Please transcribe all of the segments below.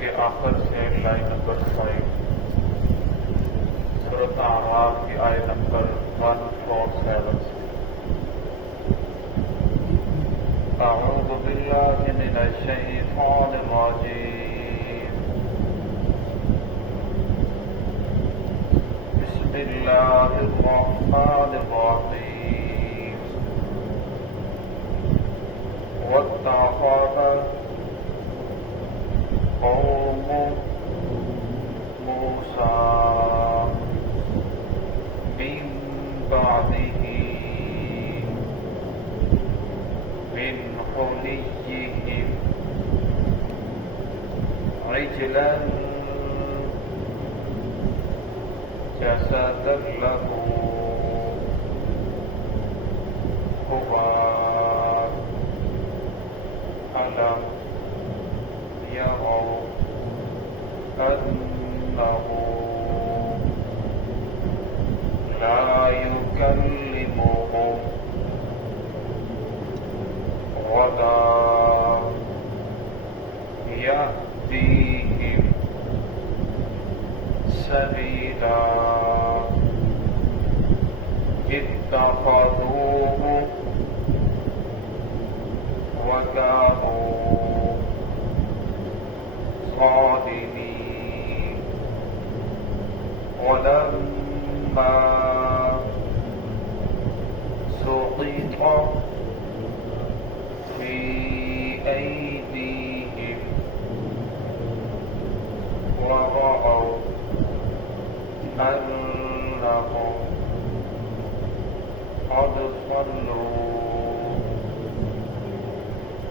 کے آخر سے لائن نمبر 5 سورۃ اعراف کی آیت نمبر 147 سے اعوذ باللہ من الشیطان الرجیم بسم اللہ الرحمن الرحیم واتخذ قوم موسیٰ من بعده من حليهم عجلا جسدا له خوار ألم يروا أنه لا يكلمهم ولا يهديهم سبيلا اتخذوه وكانوا ظالمين ولما سقط في أيديهم ورأوا أنهم قد ضلوا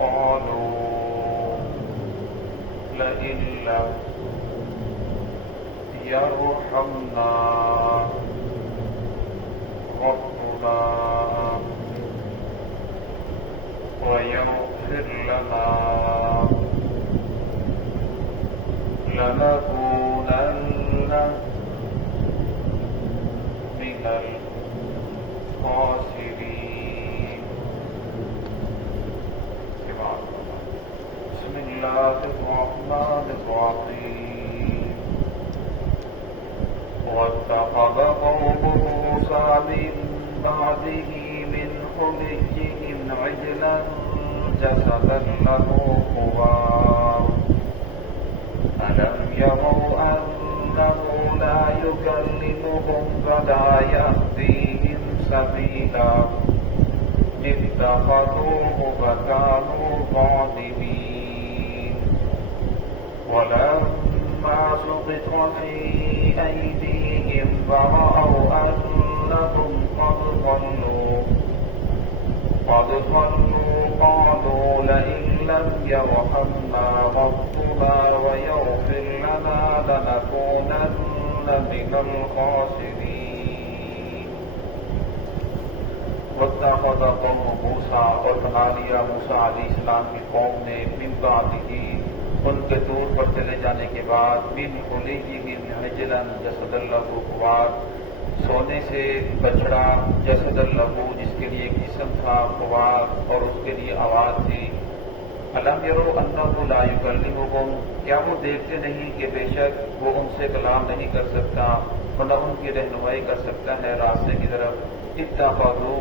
قالوا لئن لم يرحمنا ربنا ويغفر لنا لنكونن من الخاسرين. بسم الله الرحمن الرحيم واتخذ قوم موسى من بعده من حليهم عجلا جسدا له خوار ألم يروا أنه لا يكلمهم ولا يهديهم سبيلا اتخذوه وكانوا ظالمين ولما سقط في أيديهم ورأوا أنهم قد ضلوا قالوا لئن لم يرحمنا ربنا ويغفر لنا لنكونن من الخاسرين. واتخذ قوم موسیٰ اور بنا لیا موسیٰ علیہ السلام کی قوم نے من بعدہ ان کے دور پر چلے جانے کے بعد من حلیہم عجلا جسدا لہ خوار سونے سے بچڑا جسد لہو جس کے لیے ایک جسم تھا خوار اور اس کے لیے آواز تھی. الم یروا انہ لا یکلمہم کیا وہ دیکھتے نہیں کہ بے شک وہ ان سے کلام نہیں کر سکتا اور نہ ان کی رہنمائی کر سکتا ہے راستے کی طرف. اتخذوہ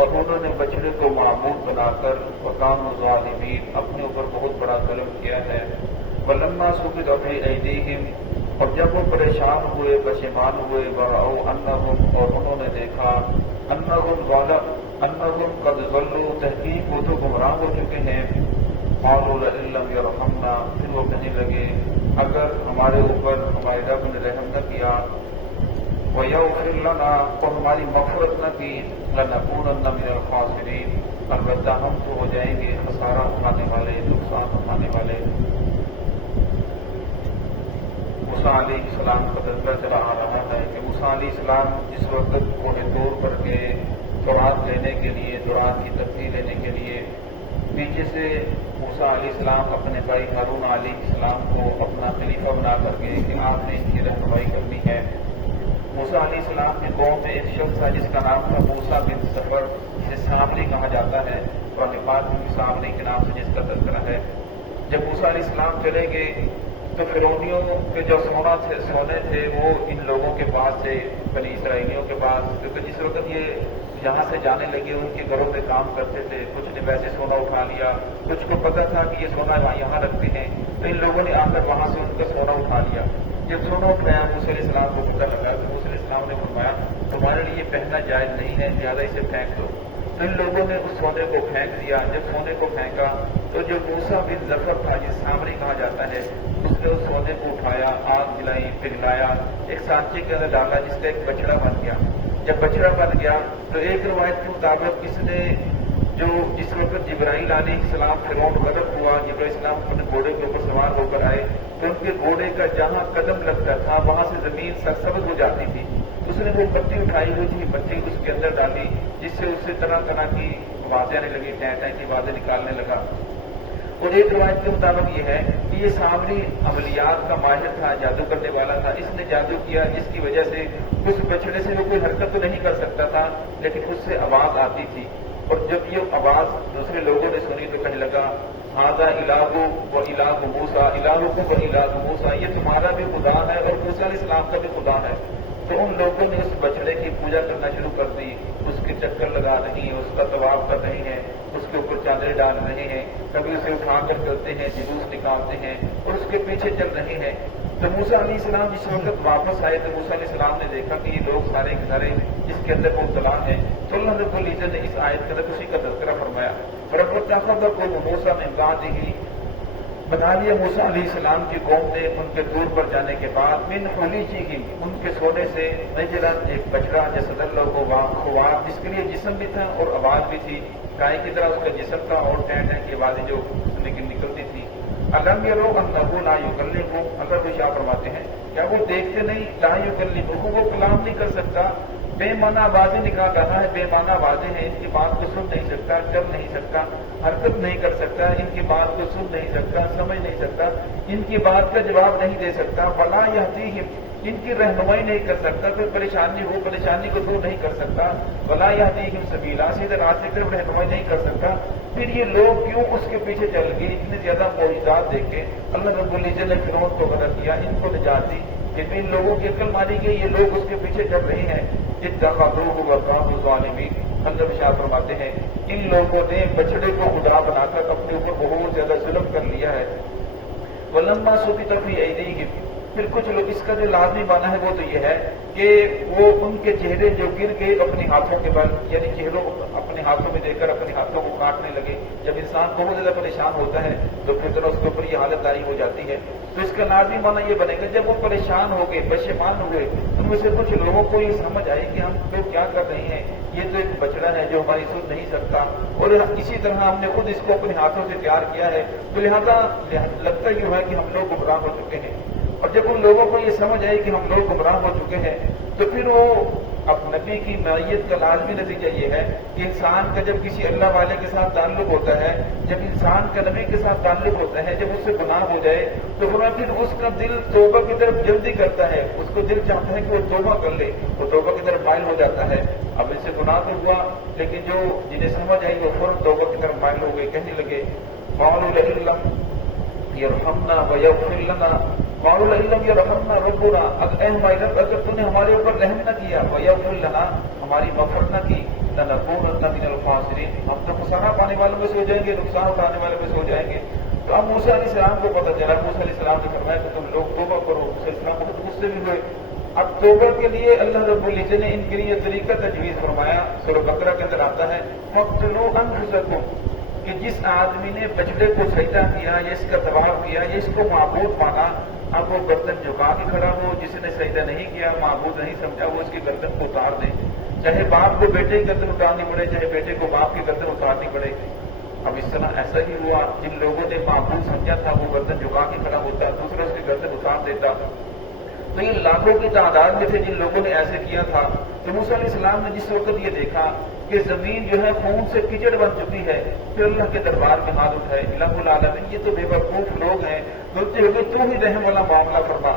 اور انہوں نے بچڑے کو معبود بنا کر وکانوا ظالمین اپنے اوپر بہت بڑا ظلم کیا ہے. ولما سقط فی ایدیہم اور جب وہ پریشان ہوئے پشیمان ہوئے ورأوا انہم اور انہوں نے دیکھا انہم قد ضلوا تحقیق وہ تو گمراہ ہو چکے ہیں. قالوا لئن لم یرحمنا پھر وہ کہنے لگے اگر ہمارے اوپر ہمارے رب نے رحم نہ کیا ویغفر لنا اور ہماری مغفرت نہ کی لنکونن من الخاسرین البتہ ہم تو ہو جائیں گے خسارہ اٹھانے والے نقصان اٹھانے والے. موسیٰ علیہ السلام کا تذکرہ چلا آ رہا ہے کہ موسیٰ علیہ السلام جس وقت کوہ طور پر گئے تورات لینے کے لیے تورات کی تفسیر لینے کے لیے پیچھے سے موسیٰ علیہ السلام اپنے بھائی ہارون علیہ السلام کو اپنا خلیفہ بنا کر کے کہ آپ نے ان کی رہنمائی کرنی ہے. موسیٰ علیہ السلام کے قوم میں ایک شخص تھا جس کا نام تھا موسیٰ بن سفر جسے سامری کہا جاتا ہے. قرآن پاک میں سامری کے نام سے جس کا تذکرہ ہے. جب موسیٰ علیہ السلام چلے گئے تو فرعونیوں کے جو سونے تھے وہ ان لوگوں کے پاس تھے، بنی اسرائیلیوں کے پاس، کیونکہ جس وقت یہ یہاں سے جانے لگے ان کے گھروں میں کام کرتے تھے، کچھ نے ویسے سونا اٹھا لیا، کچھ کو پتہ تھا کہ یہ سونا یہاں رکھتے ہیں، تو ان لوگوں نے آ کر وہاں سے ان کا سونا اٹھا لیا۔ جب سونا اٹھایا موسیٰ علیہ السلام کو پتہ لگا تو موسیٰ علیہ السلام نے فرمایا تمہارے لیے پہننا جائز نہیں ہے، لہٰذا اسے پھینک دو۔ تو ان لوگوں نے اس سونے کو پھینک دیا۔ جب سونے کو پھینکا تو جو موسیٰ بن ظفر تھا، جس سامری کہا جاتا ہے، اس نے اس سونے کو اٹھایا، آگ جلائی، پگھلایا، ایک سانچے کے اندر ڈالا جس کا ایک بچڑا بن گیا۔ جب بچڑا بن گیا تو ایک روایت کے مطابق اس نے جس وقت جبرائیل علیہ السلام فرعون غضب ہوا، جبرائیل السلام اپنے گھوڑے کے اوپر سوار ہو کر آئے تو ان کے گھوڑے کا جہاں قدم لگتا تھا وہاں سے زمین سرسبز ہو جاتی تھی۔ اس نے وہ پتی اٹھائی ہوئی تھی، پتی اس کے اندر ڈالی، جس سے اس سے طرح طرح کی آوازیں آنے لگی، ٹیں ٹیں کی آوازیں نکالنے لگا۔ اور ایک روایت کے مطابق یہ ہے کہ یہ سامری عملیات کا ماہر تھا، جادو کرنے والا تھا، اس نے جادو کیا جس کی وجہ سے اس بچڑے سے وہ کوئی حرکت تو نہیں کر سکتا تھا لیکن اس سے آواز آتی تھی، اور جب یہ آواز دوسرے لوگوں نے سنی تو کہنے لگا ھذا الہ و الہ موسیٰ الہکم و الہ موسیٰ، یہ تمہارا بھی خدا ہے اور موسیٰ علیہ السلام کا بھی خدا ہے۔ تو ان لوگوں نے اس بچڑے کی پوجا کرنا شروع کر دی، اس کے چکر لگا رہے ہیں، اس کا طواف کر رہے ہیں، اس کے اوپر چادریں ڈال رہے ہیں، کبھی اسے اٹھا کر کرتے ہیں، جلوس نکالتے ہیں اور اس کے پیچھے چل رہے ہیں۔ تو موسیٰ علیہ السلام جس وقت واپس آئے تو موسیٰ علیہ السلام نے دیکھا کہ یہ لوگ سارے کے سارے اس کے اندر مبتلا ہیں، تو اللہ رب العزت نے اس آیت کے اندر اسی کا تذکرہ فرمایا، فَرَبَّتَّخَذَكُمْ مُوسَىٰ مِن بَعْدِهِ، بنا لیا موسیٰ علیہ السلام کی قوم نے ان کے دور پر جانے کے بعد، من حلیجہم، ان کے سونے سے، نجلاً، ایک بچڑا جیسا دلہ کو خوار، جس کے لیے جسم بھی تھا اور آواز بھی تھی، گائے کی طرح اس کا جسم تھا اور ٹیں ٹیں کی آوازیں جو نکلتی تھی۔ الم یروا انہ لا یکلمہم، اللہ کو شاہ فرماتے ہیں کیا وہ دیکھتے نہیں، لا یکلمہم، وہ کلام نہیں کر سکتا، بے معنی آوازیں نکال رہا ہے، بے معنی آوازیں ہیں، ان کی بات کو سن نہیں سکتا، کر نہیں سکتا، حرکت نہیں کر سکتا، ان کی بات کو سن نہیں سکتا، سمجھ نہیں سکتا، ان کی بات کا جواب نہیں دے سکتا، ولا یہدیہم، ان کی رہنمائی نہیں کر سکتا، کوئی پریشانی ہو پریشانی کو دور نہیں کر سکتا، ولا یہدیہم سبیلا، سیدھے راستے کی طرف رہنمائی نہیں کر سکتا، پھر یہ لوگ کیوں اس کے پیچھے چل گئے؟ اتنے زیادہ معجزات دیکھے اللہ رب العزت نے فرعون کو غرق کیا، ان کو نجات دی، کہ ان لوگوں کی عقل ماری گئی، یہ لوگ اس کے پیچھے چل رہے ہیں، اتخذوہ وکانوا ظالمین، اللہ شاہ فرماتے ہیں ان لوگوں نے بچڑے کو خدا بنا کر اپنے اوپر بہت زیادہ ظلم کر لیا ہے۔ وَلَمَّا سُقِطَ فِي أَيْدِيهِمْ، پھر کچھ لوگ، اس کا جو لازمی معنی ہے وہ تو یہ ہے کہ وہ ان کے چہرے جو گر گئے اپنے ہاتھوں کے بل، یعنی چہروں اپنے ہاتھوں میں دے کر اپنے ہاتھوں کو کاٹنے لگے۔ جب انسان بہت زیادہ پریشان ہوتا ہے تو پھر طرح اس کے اوپر یہ حالت طاری ہو جاتی ہے، تو اس کا لازمی معنی یہ بنے گا جب وہ پریشان ہو گئے، پشیمان ہوئے، ان میں سے کچھ لوگوں کو یہ سمجھ آئی کہ ہم لوگ کیا کر رہے ہیں، یہ تو ایک بچڑا ہے جو ہماری سن نہیں سکتا، اور اسی طرح ہم نے خود اس کو اپنے ہاتھوں سے تیار کیا ہے، تو لہذا لگتا یہ ہے کہ ہم لوگ گمراہ ہو چکے ہیں۔ اور جب ان لوگوں کو یہ سمجھ آئی کہ ہم لوگ گمراہ ہو چکے ہیں تو پھر وہ اب نبی کی معیت کا لازمی نتیجہ یہ ہے کہ انسان کا جب کسی اللہ والے کے ساتھ تعلق ہوتا ہے، جب انسان کا نبی کے ساتھ تعلق ہوتا ہے، جب اس سے گناہ ہو جائے تو پھر اس کا دل توبہ کی طرف جلدی کرتا ہے، اس کو دل چاہتا ہے کہ وہ توبہ کر لے، وہ توبہ کی طرف مائل ہو جاتا ہے۔ اب اس سے گناہ تو ہوا لیکن جنہیں سمجھ آئی وہ فوراً توبہ کی طرف مائل ہو گئے، کہنے لگے قالوا لئن لم یرحمنا ویغفر لنا، قالوا لئن لم یرحمنا ربنا، اے ہمارے رب اگر تو نے ہمارے اوپر رحم نہ کیا، ویغفر لنا، ہماری مغفرت نہ کی، لنکونن من الخاسرین، ہم تو خسارہ پانے والوں میں سے ہو جائیں گے، نقصان اٹھانے والوں میں سے ہو جائیں گے۔ تو اب موسیٰ علیہ السلام کو پتہ چلا، موسیٰ علیہ السلام نے فرمایا کہ تم لوگ توبہ کرو، موسیٰ علیہ السلام بہت غصے بھی ہوئے۔ اب توبہ کے لیے اللہ رب العزت نے ان کے لیے طریقہ تجویز فرمایا، سورہ بقرہ کے اندر آتا ہے فَاقْتُلُوا أَنفُسَكُمْ، کہ جس آدمی نے بچڑے کو سجدہ کیا یا اس کا طواف کیا یا اس کو معبود مانا، اب وہ گردن جھکا کے کھڑا ہو، جس نے سجدہ نہیں کیا، معبود نہیں سمجھا، وہ اس کی گردن کو اتار دے، چاہے باپ کو بیٹے کی گردن اتارنی پڑے، چاہے بیٹے کو باپ کی گردن اتارنی پڑے۔ اب اس طرح ایسا ہی ہوا، جن لوگوں نے معبود سمجھا تھا وہ گردن جھکا کے کھڑا ہوتا، دوسرا اس کی گردن اتار دیتا۔ تو یہ لاکھوں کی تعداد میں تھے جن لوگوں نے ایسے کیا تھا۔ تو موسیٰ علیہ السلام نے جس وقت یہ دیکھا کہ زمین جو ہے خون سے کیچڑ بن چکی ہے، پھر اللہ کے دربار میں ہاتھ اٹھائے، الہ العالمین یہ تو بے وقوف لوگ ہیں، بولتے ہوئے تو ہی رحم والا معاملہ فرما۔